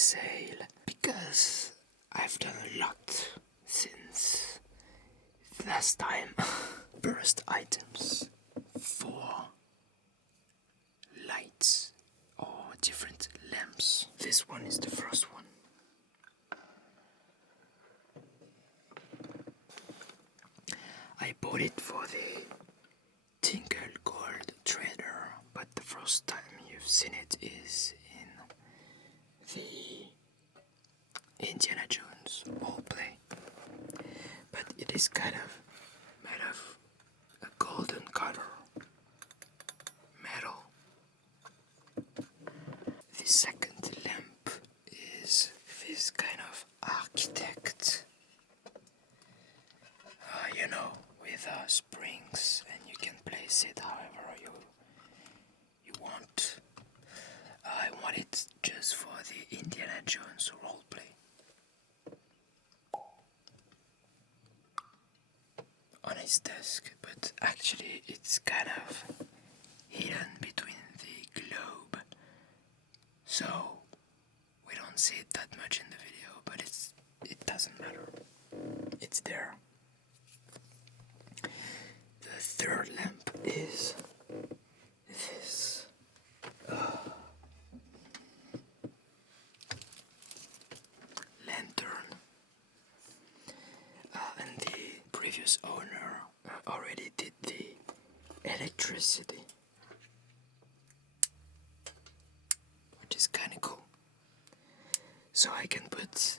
sale because I've done a lot since last time. Burst items for lights or different lamps. This one is the first one. I bought it for the Tingle Gold Trader, but the first time you've seen it is in the Indiana Jones roleplay. But it is kind of made of a golden color metal. The second lamp is this kind of architect, with springs, and you can place it however you want. I want it just for the Indiana Jones roleplay. On his desk, but actually it's kind of hidden between the globe, so we don't see it that much in the video, but it doesn't matter. It's there. The third lamp is this lantern, and the previous owner already did the electricity, which is kind of cool. So I can put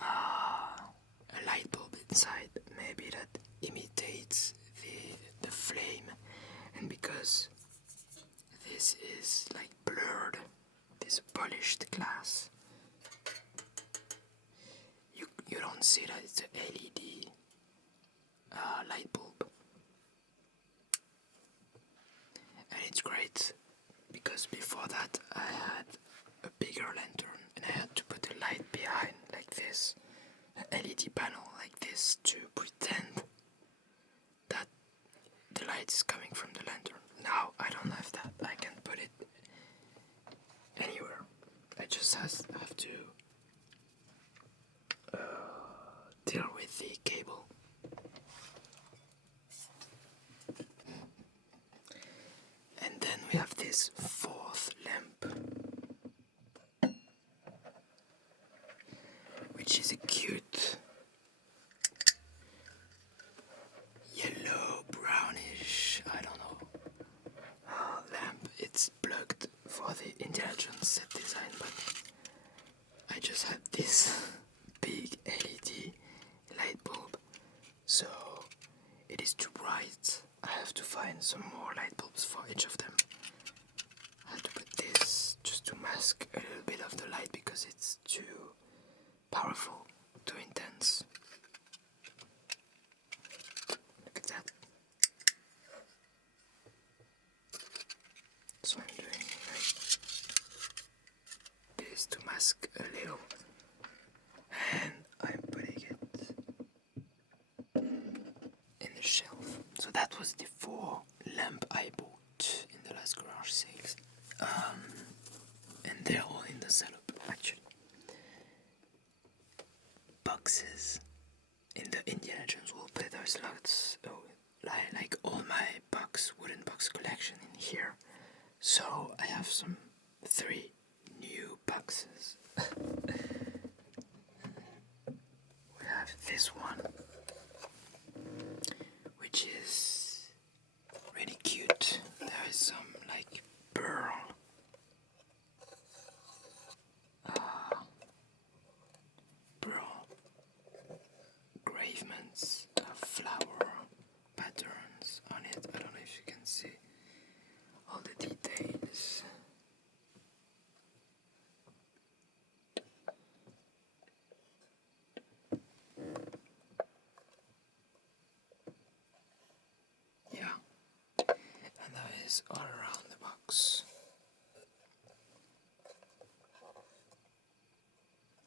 a light bulb inside, maybe that imitates the flame, and because this is like blurred, this polished glass, you don't see that it's a LED light bulb. And it's great because before that I had a bigger lantern and I had to put a light behind like this, an LED panel like this, to pretend that the light is coming from the lantern. Now I don't have that. I can put it anywhere. I just have to deal with the cable. And then we have this fourth lamp, which is a cute yellow, brownish, I don't know, lamp. It's plugged for the Indiana Jones set design, but I just had this big LED light bulb, so it is too bright. I have to find some more light bulbs for each of them. I had to put this just to mask a little bit of the light because it's too powerful, too intense. Look at that. So I'm doing like this to mask a little, and I'm putting it in the shelf. So that was the 4 lamp I bought in the last garage sales, and they're all in the setup actually. Boxes in the Indiana Jones roleplay. There's lots, like all my wooden box collection in here. So I have 3 new boxes. We have this one, which is really cute. There is some like pearl engravements of flower patterns on it. I don't know if you can see all the details. Yeah, and that is all around the box.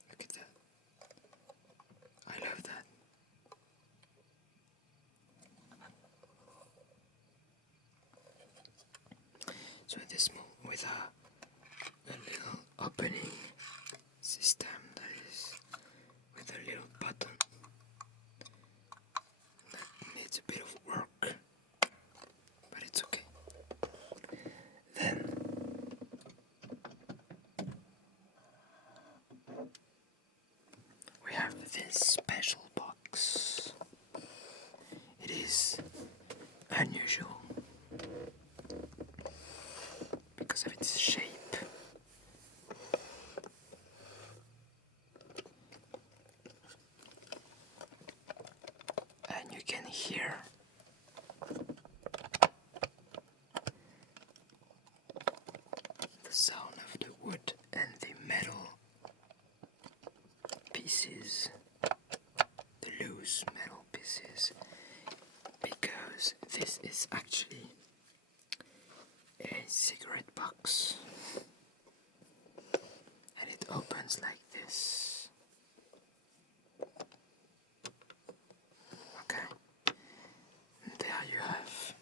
Look at that. I love that. So this with a little opening this special box. It is unusual because of its shape. And you can hear the sound of the wood and the metal pieces, the loose metal pieces, because this is actually a cigarette box and it opens like this. Okay, and there you have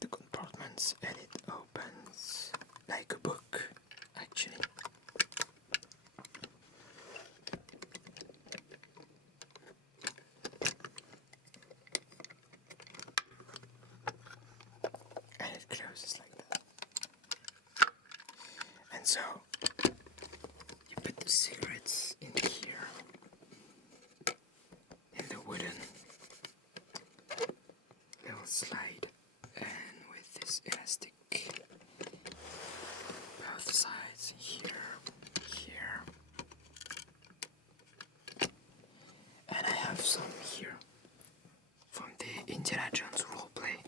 the compartments, and it opens like a book actually. And it closes like that. And so you put the cigarettes in here, in the wooden little slide, and with this elastic both sides, here, here, and I have some here from the Indiana Jones roleplay.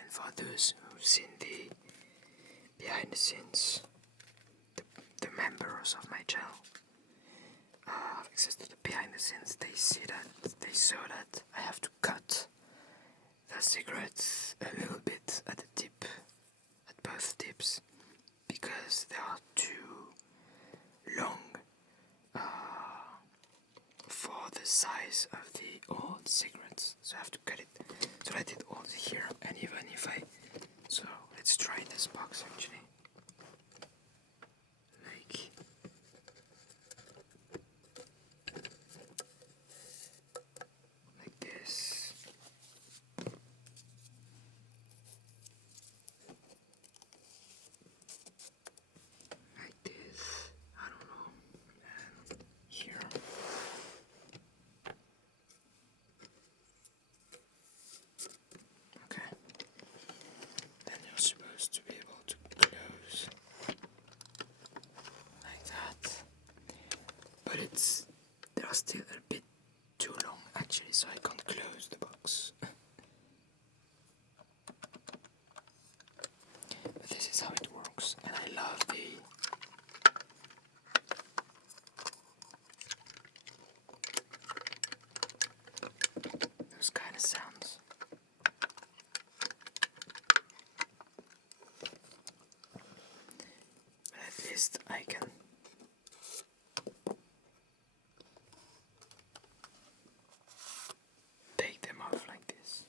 And for those who've seen the behind the scenes, the members of my channel have access to the behind the scenes, they saw that I have to cut the cigarettes a little bit at the tip, at both tips, because they are too long for the size of the old cigarettes, so I have to cut it. So I did all here, and even if so let's try this box actually. Like this. Like this. I don't know. And here. Okay. Then you're supposed to be able to close like that. But they are still a bit too long actually, so I can't close the box. But this is how it works, and I love those kind of sounds. But at least I can take them off like this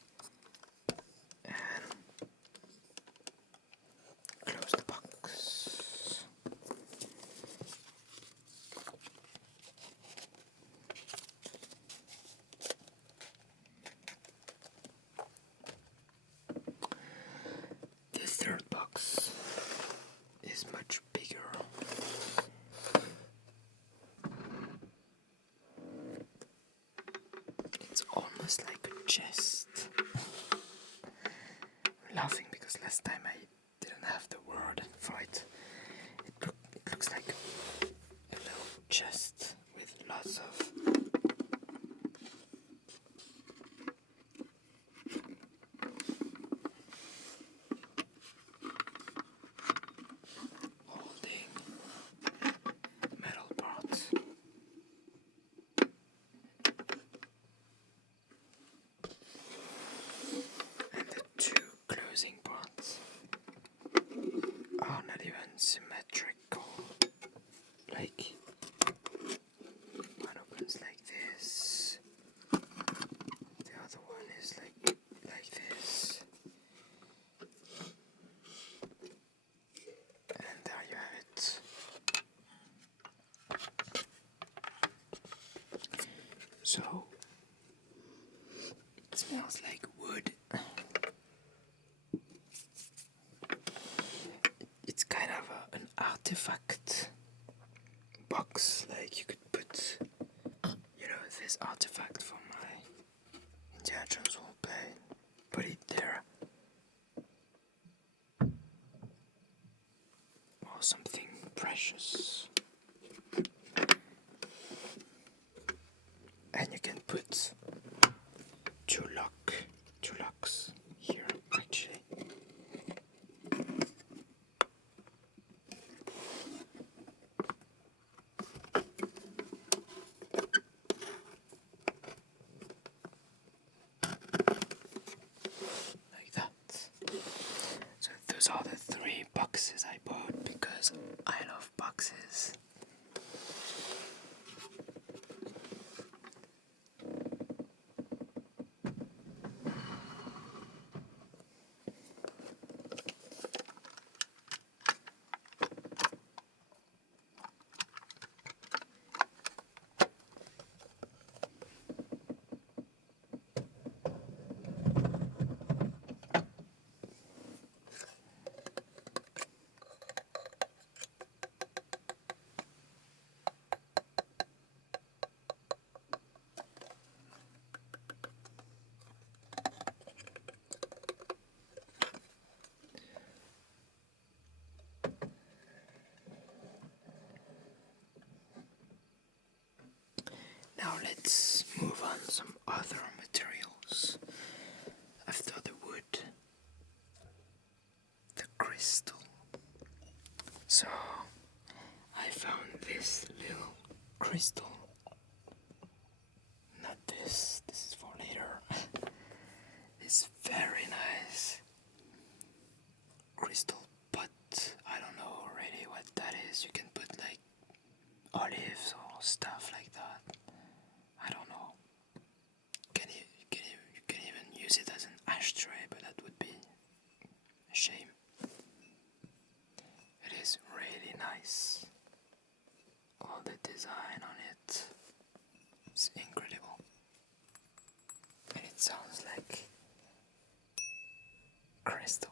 and close the box. The third box is much bigger. It's almost like a chest. I'm laughing because last time I didn't have the word for it. It looks like a little chest with lots of holding metal parts. And the two closing parts are not even symmetrical. Like, one opens like this, the other one is like this, and there you have it. So it smells like wood. artifact box, like you could put, you know, this artifact for my Indiana Jones will play, put it there, or something precious. And you can put two locks here, actually. Like that. So those are the 3 boxes I bought because I love boxes. Now let's move on some other materials. After the wood, the crystal. So I found this little crystal. Not this, this is for later. It's very nice crystal, but I don't know really what that is. You can put like olives or stuff like that. I don't know. You can even use it as an ashtray, but that would be a shame. It is really nice. All the design on it is incredible. And it sounds like crystal.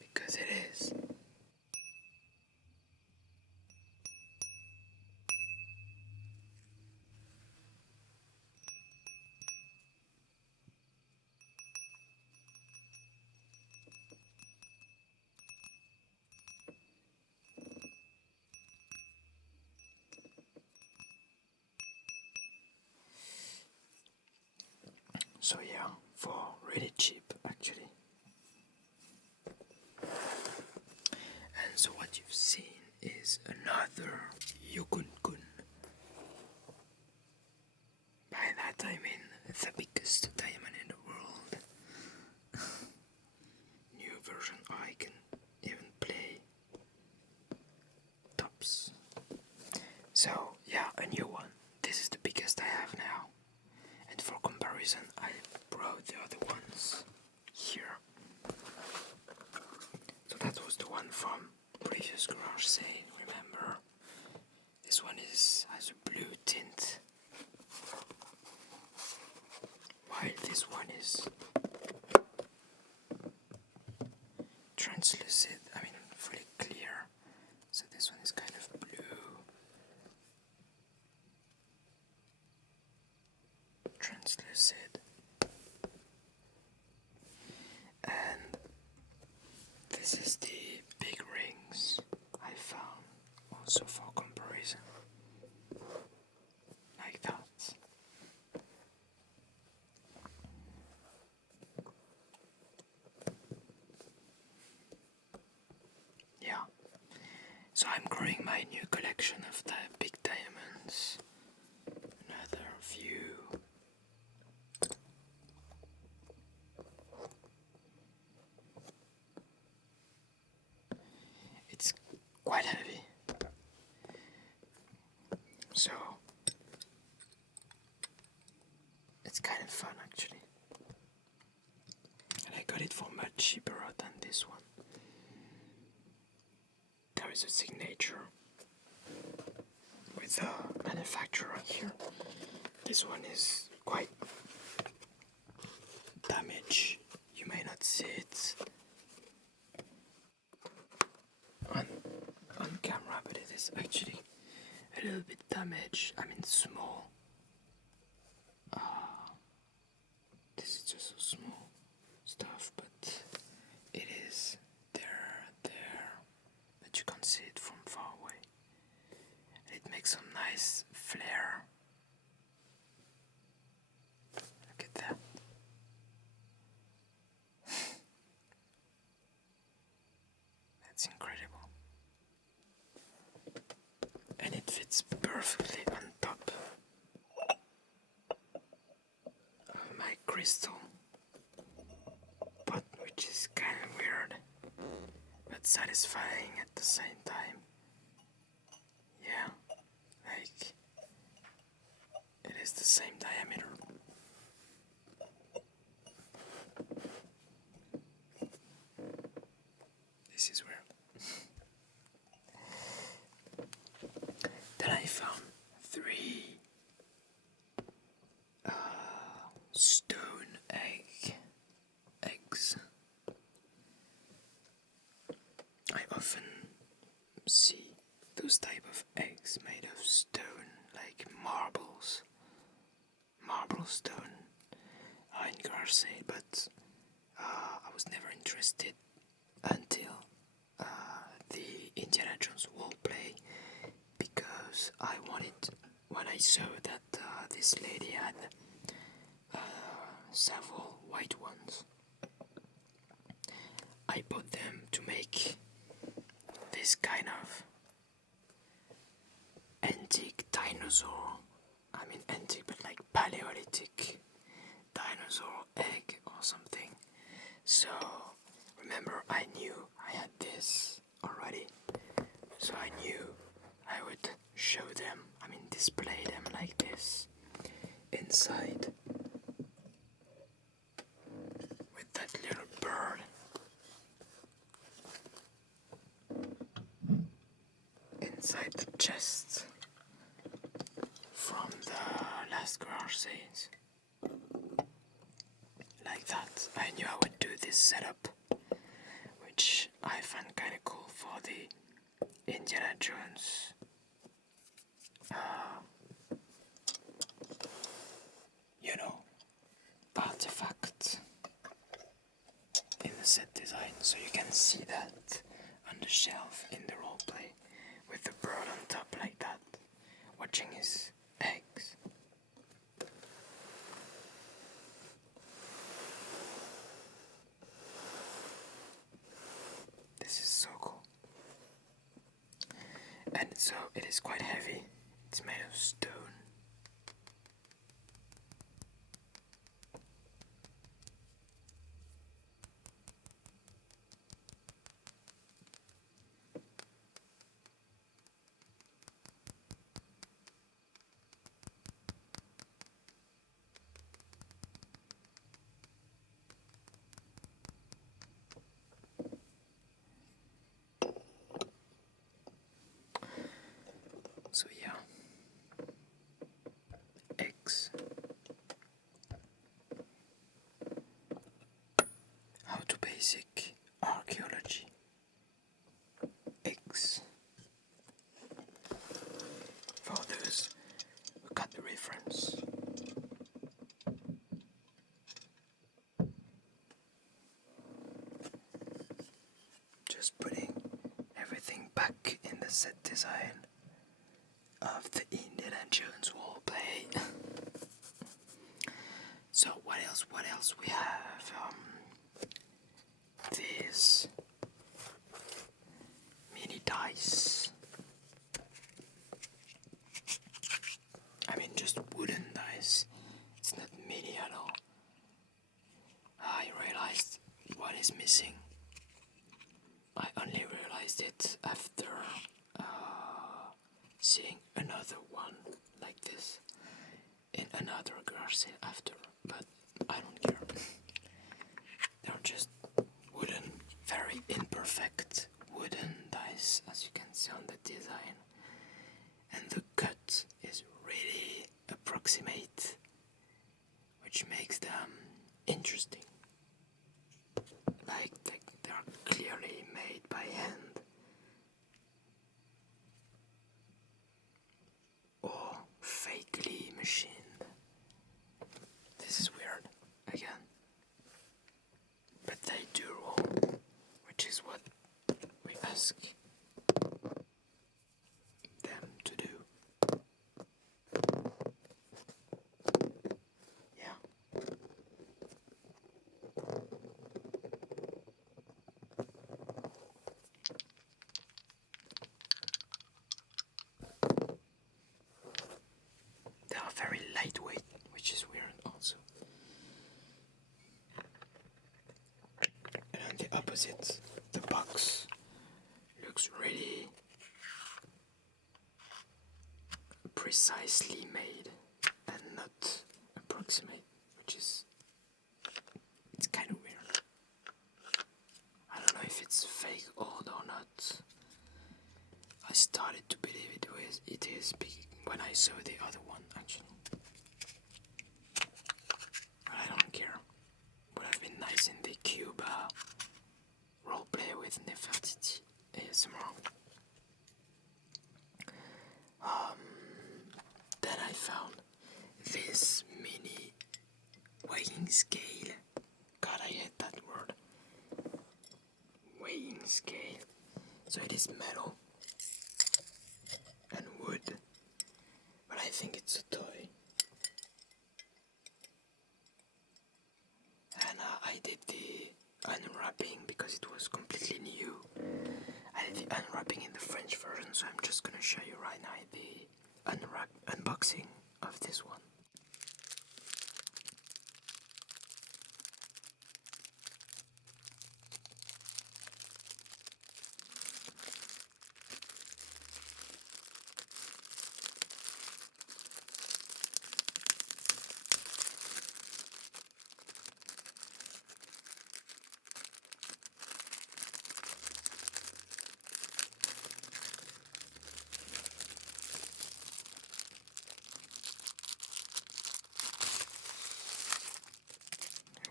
Because it is. So yeah, for really cheap actually. And so what you've seen is another Yukun-kun. By that I mean the biggest diamond in the world. New version, I can even play tops. So yeah, a new one. This is the biggest I have now. And for comparison, I brought the other ones here. So that was the one from previous garage sale, remember? This one has a blue tint, while this one is translucent, I mean fully clear. So this one is kind of blue, translucent, and this is the big rings I found also for comparison, like that. Yeah, so I'm growing my new collection of the big diamonds. Another view. It's quite heavy, so it's kind of fun actually. And I got it for much cheaper than this one. There is a signature with the manufacturer here. This one is quite damaged. You may not see it, damage, I mean small. This is just so small stuff, but it is there, but you can't see it from far away. And it makes some nice flare. Look at that. That's incredible. And it fits perfectly on top of my crystal pot, which is kind of weird but satisfying at the same time. Yeah, like it is the same diameter. This is weird. Then I found 3 stone eggs. I often see those type of eggs made of stone, like marble stone in Garcia, but I was never interested until the Indiana Jones roleplay, because I wanted, when I saw that this lady had several white ones, I bought them to make this kind of antique dinosaur, I mean antique but like Paleolithic dinosaur egg or something. So remember, I knew I had this already, so I knew I would show them, I mean display them like this inside with that little bird inside the chest from the last garage scenes. Like that. I knew I would do this setup, which I find kind of cool for the Indiana Jones artifact in the set design, so you can see that on the shelf in the roleplay with the bird on top like that, watching his eggs. This is so cool. And so it is quite heavy. It's made of stone. So yeah, eggs. How to basic archaeology. Eggs. For those who got the reference. Just putting everything back in the set design of the Indiana Jones roleplay. So what else we have? These mini dice. I mean just wooden dice. It's not mini at all. I realized what is missing. I only realized it after seeing another one like this in another garage sale after, but I don't care. They're just wooden, very imperfect wooden dice, as you can see on the design, and the cut is really approximate, which makes them interesting. Like they are clearly made by hand. Or machined. This is weird, again. But they do roll, which is what we ask them to do. Yeah. They are very lightweight, which is weird also. And on the opposite, the box looks really precisely made and not approximate, which is, it's kind of weird. I don't know if it's fake old or not. I started to believe it is when I saw the other one, actually. But I don't care. Would have been nice in the Cuba roleplay with Nefertiti ASMR. Then I found this mini weighing scale. God, I hate that word. Weighing scale. So it is metal and wood, but I think it's a toy. And I did the unwrapping because it was completely new. I did the unwrapping in the French version, so I'm just gonna show you right now the unboxing of this one.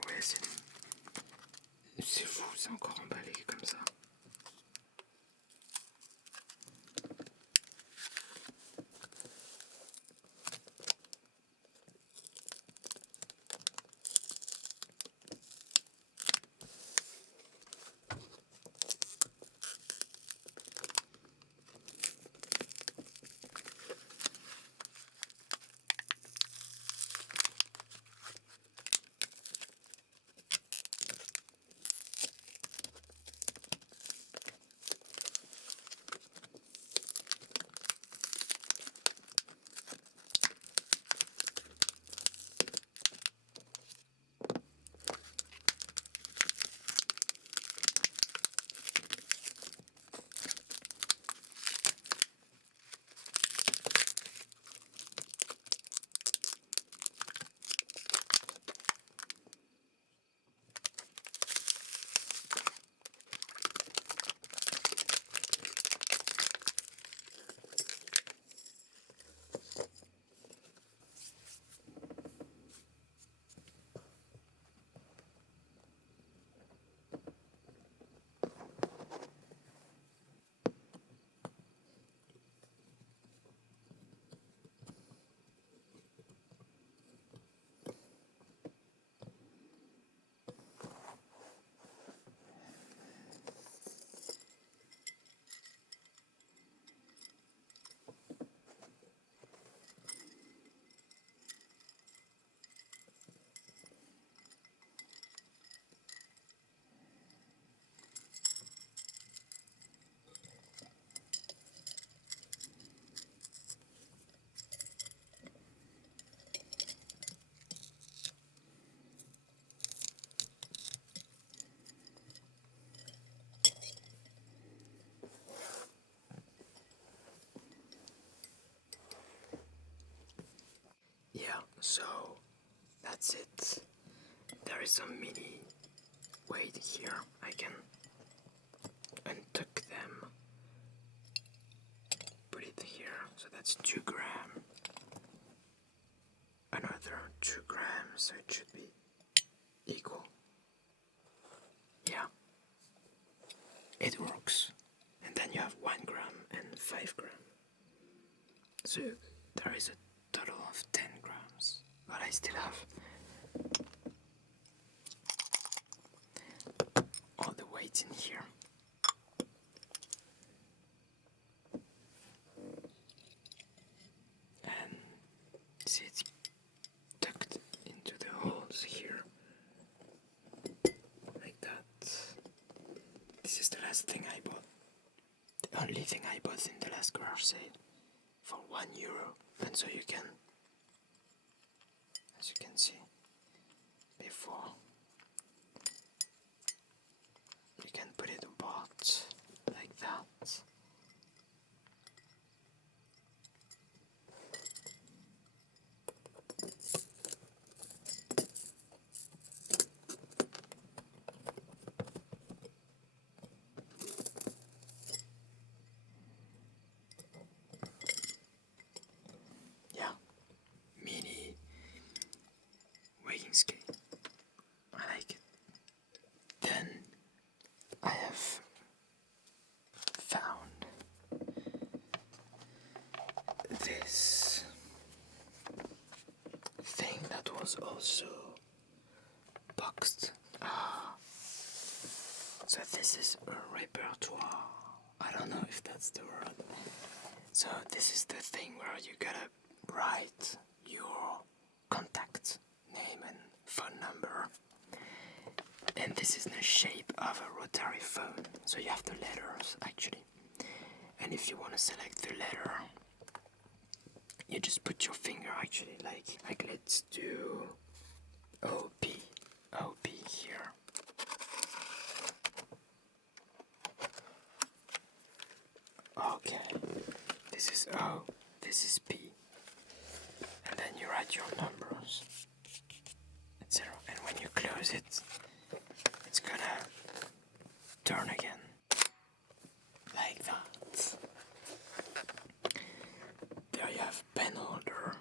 Ouais, c'est fou, c'est encore emballé comme ça. Yeah, so that's it. There is some mini weight here. I can untuck them, put it here, so that's 2 grams. Another 2 grams, so it should be equal. Yeah, it works. And then you have 1 gram and 5 grams. So there is a total of 10 grams. still have all the weight in here. And see, it's tucked into the holes here. Like that. This is the last thing I bought. The only thing I bought in the last garage sale for €1. And so you can, as you can see before, you can put it apart like that. Skate. I like it. Then I have found this thing that was also boxed. So this is a repertoire. I don't know if that's the word. So this is the thing where you gotta write your contact name and phone number, and this is in the shape of a rotary phone, so you have the letters actually, and if you want to select the letter, you just put your finger actually, like let's do OP here. Okay, this is O, this is P, and then you write your numbers, etc. And when you close it, it's gonna turn again, like that. There you have pen holder,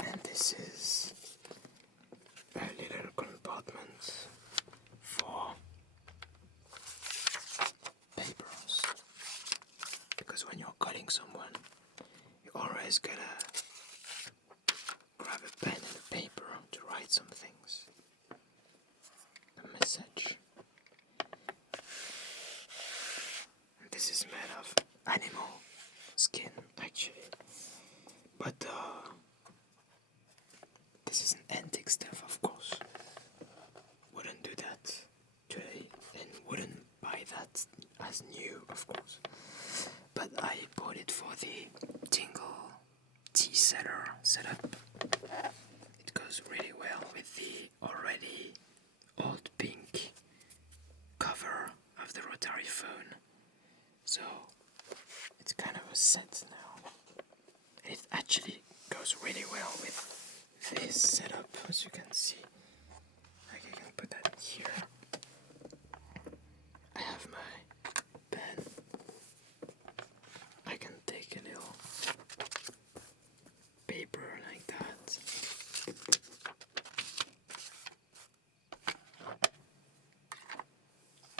and this is a little compartment for papers, because when you're calling someone, you always gotta grab a pen and a paper to write some things, a message. And this is made of animal skin actually, but this is an antique stuff, of course. Wouldn't do that today and wouldn't buy that as new, of course. But I bought it for the Tingle tea setup. It goes really well with the already old pink cover of the rotary phone. So it's kind of a set now. And it actually goes really well with this setup, as you can see. Like I can put that here. I have my pen. I can take a little paper like that.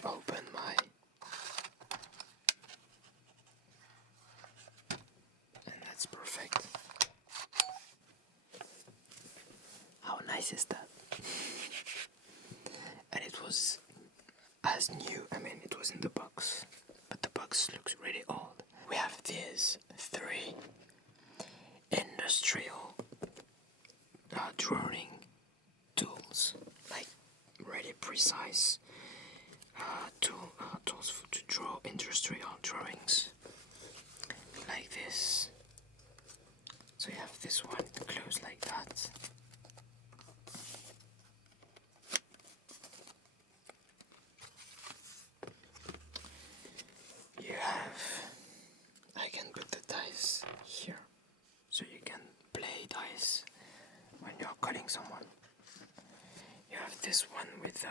Open my, and that's perfect. How nice is that? And it was as new, I mean it was in the box, but the box looks really old. We have these 3 industrial drawing tools, like really precise tools to draw industrial drawings, like this. So you have this one closed like that. You have, I can put the dice here, so you can play dice when you're calling someone. You have this one with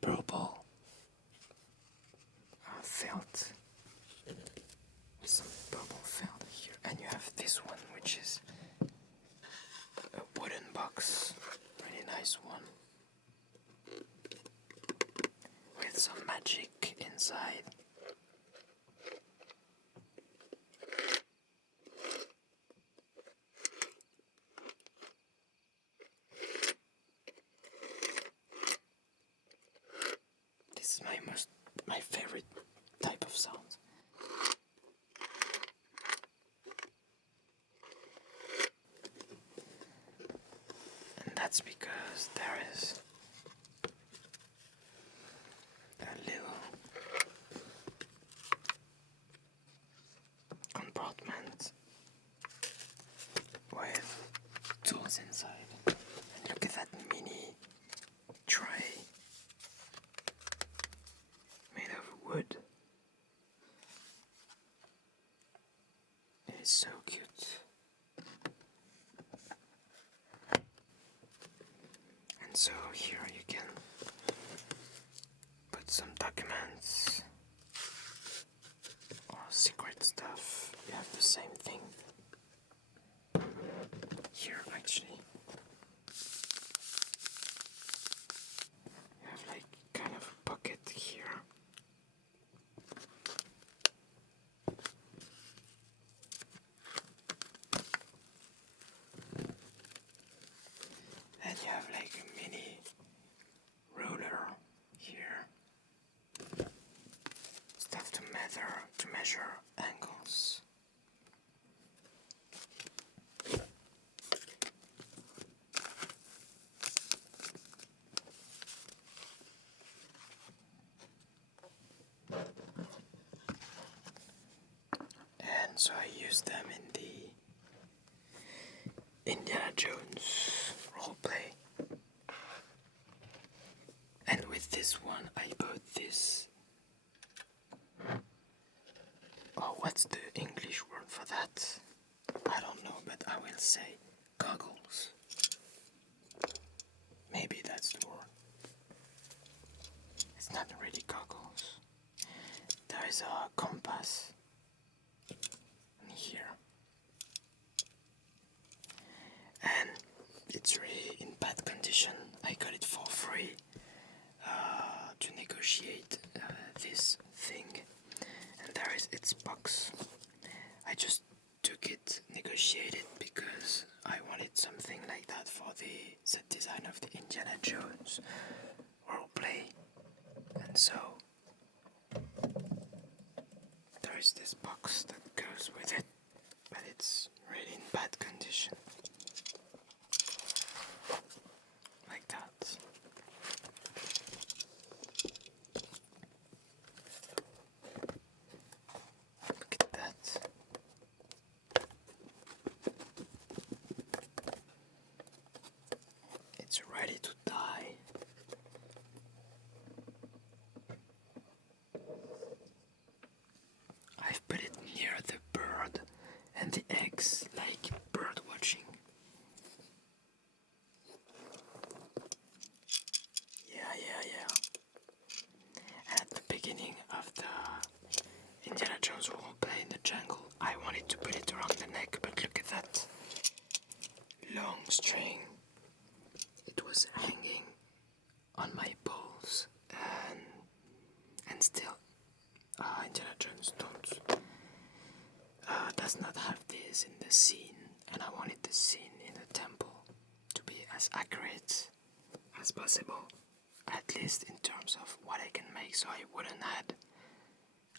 purple felt, with some purple felt here, and you have this one which is a wooden box, really nice one, with some magic inside. This is my favorite type of sound. And that's because there is a little compartment with tools inside. And look at that mini tray made of wood. It is so cute. And so here you can put some documents or secret stuff. You have the same thing here actually. You have like kind of a pocket here. And you have like a mini ruler here. Stuff to measure angles. And so I use them in the Indiana Jones roleplay. And with this one I bought this. Oh, what's the English word for that? I don't know, but I will say goggles. Maybe that's the word. It's not really goggles. There is a compass here. And it's really in bad condition. I got it for free to negotiate this thing. And there is its box. I just took it, negotiated, because I wanted something like that for the set design of the Indiana Jones roleplay. And so there is this box that goes with it, but it's really in bad condition. Like that. Look at that. It's ready to die. I've put it near the bird and the eggs, like bird watching. Yeah. At the beginning of the Indiana Jones roleplay in the jungle, I wanted to put it around the neck, but look at that long string. It was hanging on my balls, and still Indiana Jones does not have this in the scene, and I wanted the scene in the temple to be as accurate as possible, at least in terms of what I can make, so I wouldn't add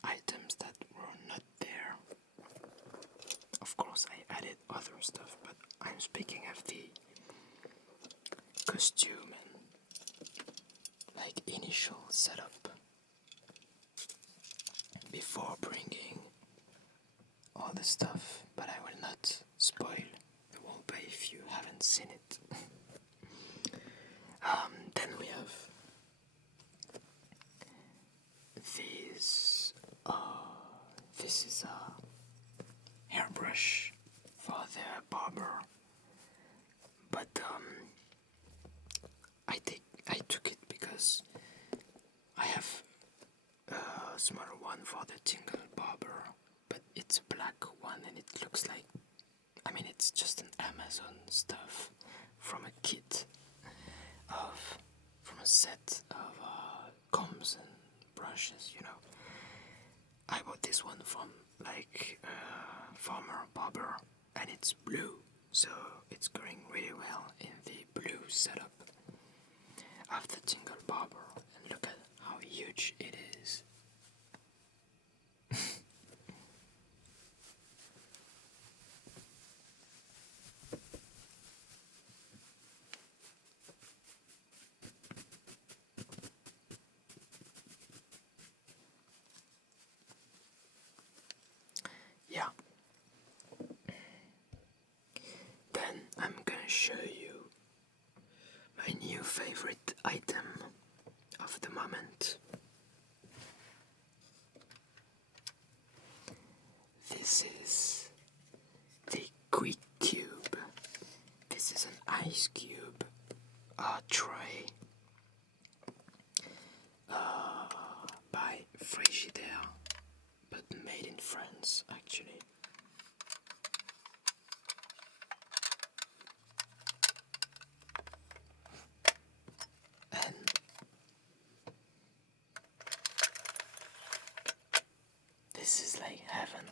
items that were not there. Of course I added other stuff, but I'm speaking of the costume and like initial setup before bringing all the stuff, but I will not spoil the roleplay if you haven't seen it. Then we have these. This is a hairbrush for the barber, but I took it because I have a smaller one for the Tingle barber, but it's a black one and it looks like, I mean, it's just an Amazon stuff from a kit from a set of combs and brushes, you know. I bought this one from like farmer barber, and it's blue, so it's going really well in the blue setup of the Tingle Barber. And look at how huge it is. Yeah. Then I'm gonna show you my new favorite item of the moment. This is the Quick Cube. This is an ice cube tray by Frigidaire, but made in France actually. And this is like heaven.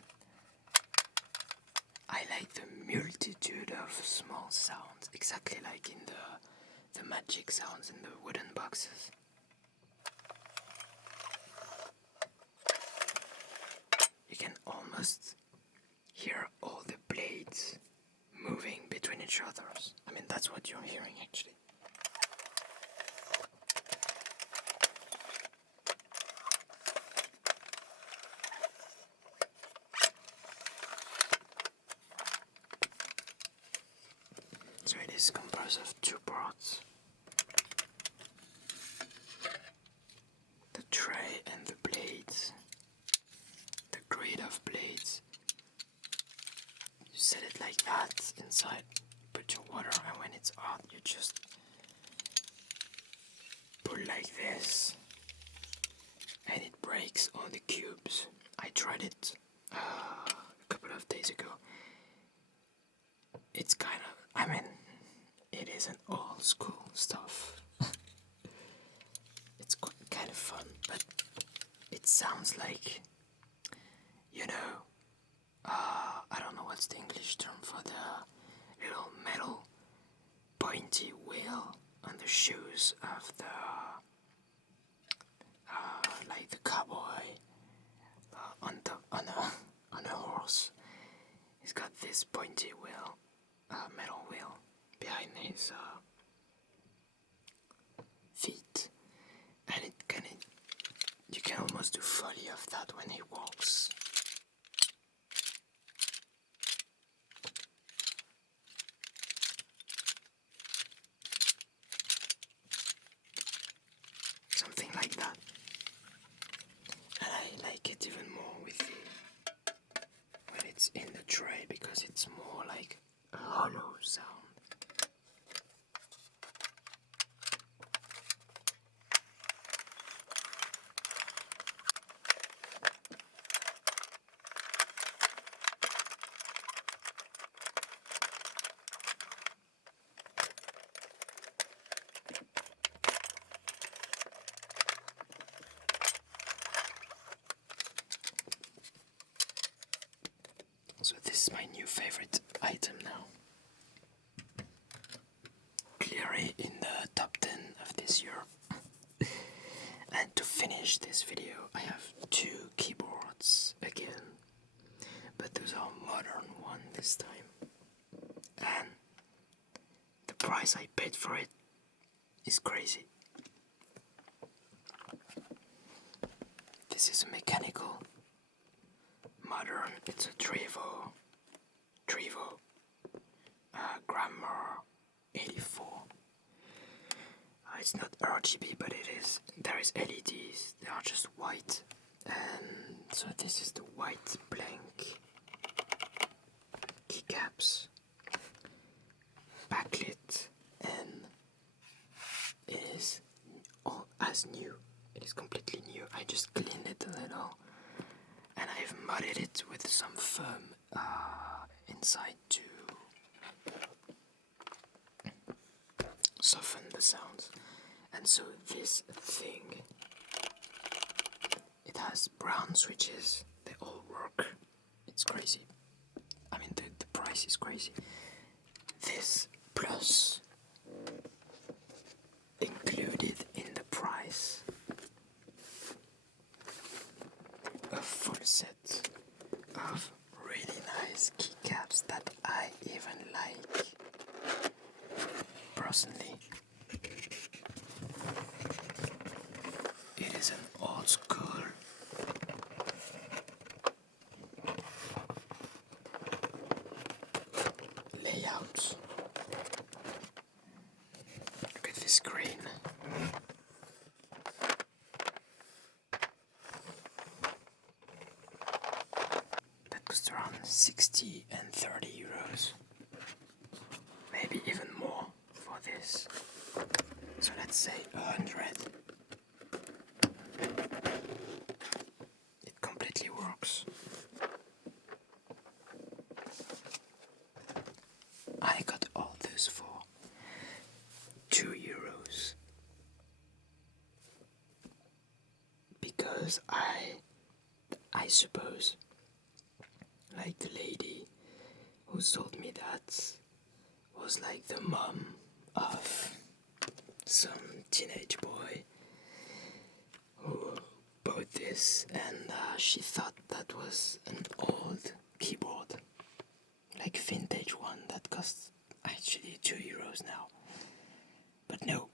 I like the multitude of small sounds, exactly like in the magic sounds in the wooden boxes. You can almost hear all the blades moving between each other. I mean, that's what you're hearing actually. So it is composed of two parts. The tray and the blades. The grid of blades. You set it like that inside. You put your water, and when it's hot, you just pull like this. And it breaks all the cubes. I tried it a couple of days ago. It's kind of, I mean, it is an old school stuff. It's kind of fun, but it sounds like, you know, I don't know what's the English term for the little metal pointy wheel on the shoes of the, like the cowboy on a horse. He's got this pointy wheel, metal wheel behind his feet, and you can almost do Foley of that when he walks. Something like that. And I like it even more when it's in the tray, because it's more like a hollow sound. So this is my new favorite item now. Clearly in the top 10 of this year. And to finish this video, I have two keyboards again. But those are modern ones this time. And the price I paid for it is crazy. This is a mechanical modern, it's a Trevo Grammar 84. It's not RGB, but there is LEDs, they are just white. And so this is the white blank keycaps, backlit, and it is all as new. It is completely new. I just cleaned it a little, and I've mudded it with some foam inside to soften the sounds. And so this thing has brown switches. They all work. It's crazy. I mean, the price is crazy. This plus included in the price a full set of really nice keycaps that I even like personally. It is an old school layout. Look at this green. That costs around 60 and 30 euros. Maybe even more for this. So let's say 100. It completely works. I got all this for 2 euros. Because I suppose, like the lady who sold me that was like the mom of some teenage boy who bought this, and she thought that was an old keyboard, like vintage one that costs actually 2 euros now. But no,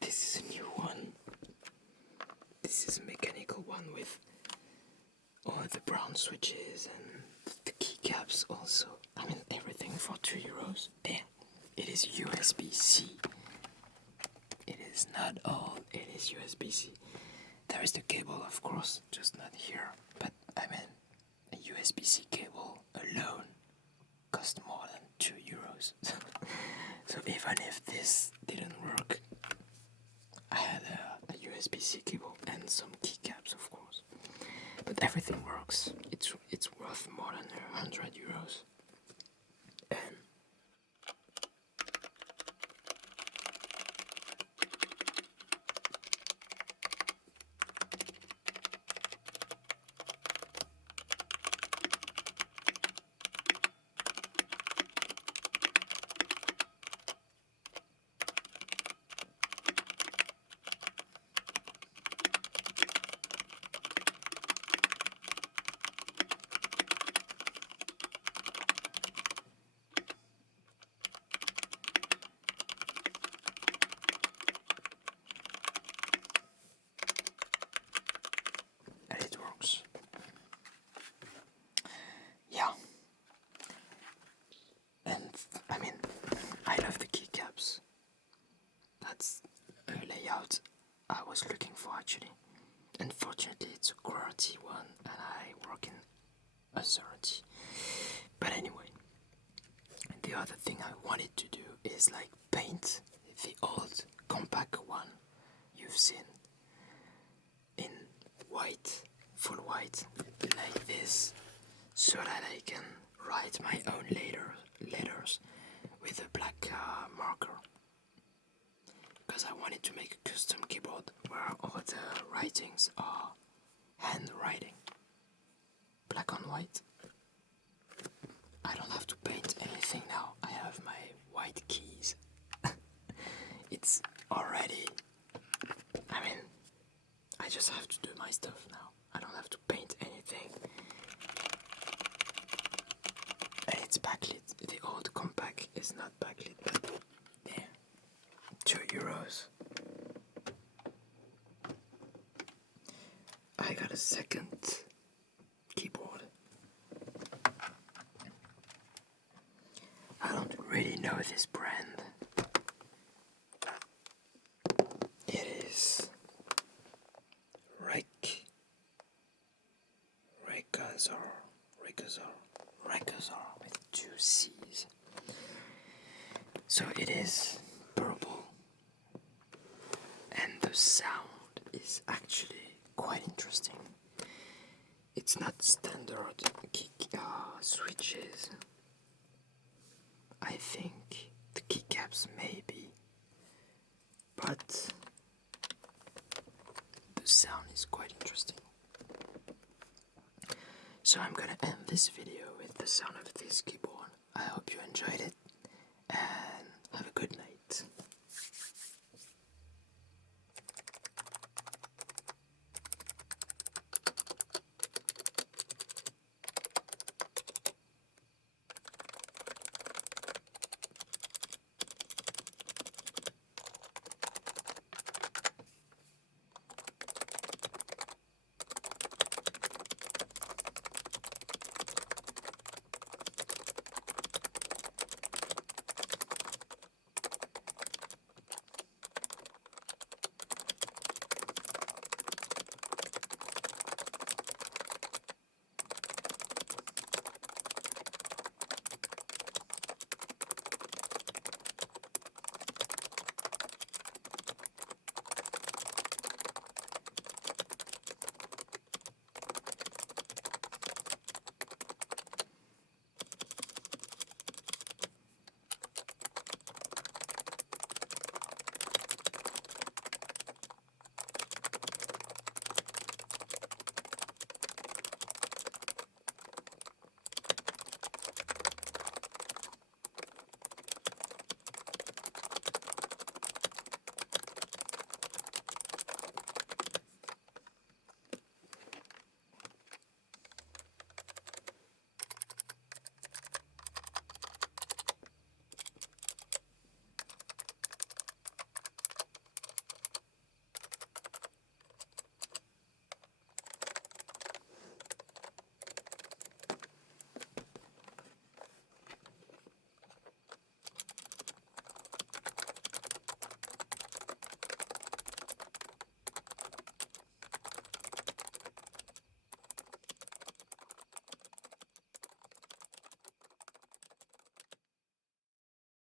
this is a new one. This is a mechanical one with all the brown switches and the keycaps also. I mean, everything for 2 euros. Damn, it is USB-C. It is not all, it is USB-C. There is the cable, of course, just not here. But I mean, a USB-C cable alone cost more than 2 euros. So even if this didn't work, I had a USB-C cable and some keycaps, of course. But everything works. It's worth more than 100 euros. And it works. Yeah. And I mean, I love the keycaps. That's a layout I was looking for actually. Unfortunately, it's a QWERTY one, and I work in authority. But anyway, the other thing I wanted to do is like paint the old compact one you've seen in white, full white, like this, so that I can write my own letters with a black marker. Because I wanted to make a custom keyboard where all the writings are handwriting, black on white. I don't have to paint anything now. I have my white keys. It's already, I mean, I just have to do my stuff now. I don't have to paint anything. And it's backlit. The old compact is not backlit, but damn, 2 euros. I got a second keyboard. I don't really know this brand. It is Rekazar with 2 C's. So it is purple, and the sound is actually quite interesting. It's not standard switches. I think the keycaps maybe, but the sound is quite interesting. So I'm gonna end this video with the sound of this keyboard. I hope you enjoyed it, and